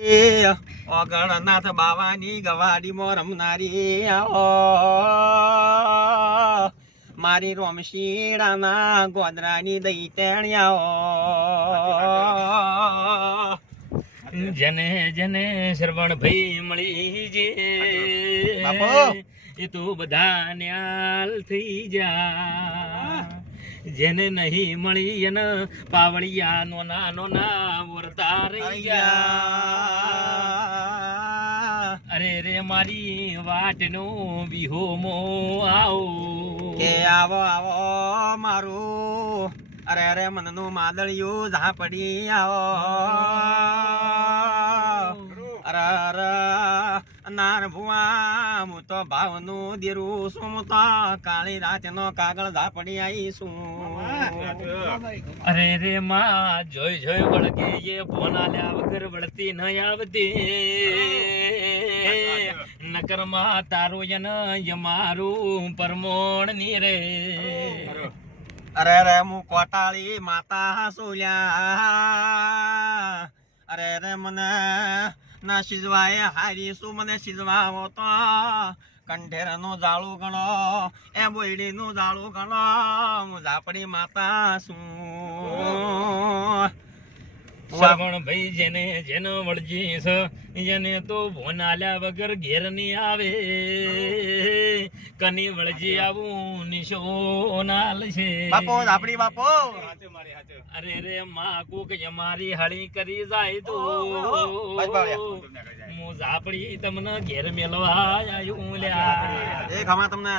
એ ઓગણનાથ બાવાની ગવાડીમાં રમનારી આવો મારી રોમશીડાના ગોદરાની દઈ તેણિયાઓ જને જને શ્રવણ ભાઈ મળી જે બાપુ. એ તો બધા ન્યાલ થઈ જા. જેને નહીં મળી એને પાવળિયા નો નાનો ના વરતા રહી અરે રે મારી વાટનો વિહોમો આવો. કે આવો આવો મારું. અરે અરે મનનું માદળિયું ઝાપડી આવો. અરે અરે નાર ભુવા હું તો ભાવનું દેરું સુમતા. કાળી રાત રાતનો કાગળ ધાપડી આવીશું અરે રે માં, જોઈ જોઈ વળગે એ ફોન લ્યા વગર વળતી ન આવતી. નકરમાં તારું યન યમારું પરમોણની રે. અરે રે હું કોટાળી માતા સુલ્યા. અરે રે મને ના સિજવાય હારી શું મને સિજવાવો તો? કંઠેરનું જાળું ગણો, એ બોયડી નું જાળું ગણો, હું ઝાપડી માતા છું. શ્રવણ ભાઈ જેને જેનો વળજી છે જેને તો ભોનાલ્યા વગર ઘેરની આવે. કની વળજી આવું નિશો છે. બાપો આપણી બાપો. અરે રે માં કુક અમારી હળી કરી જાય તો. હું ઝાપડી તમને ઘેર મેલવા આવ્યું લ્યા. એ ખમા તમને.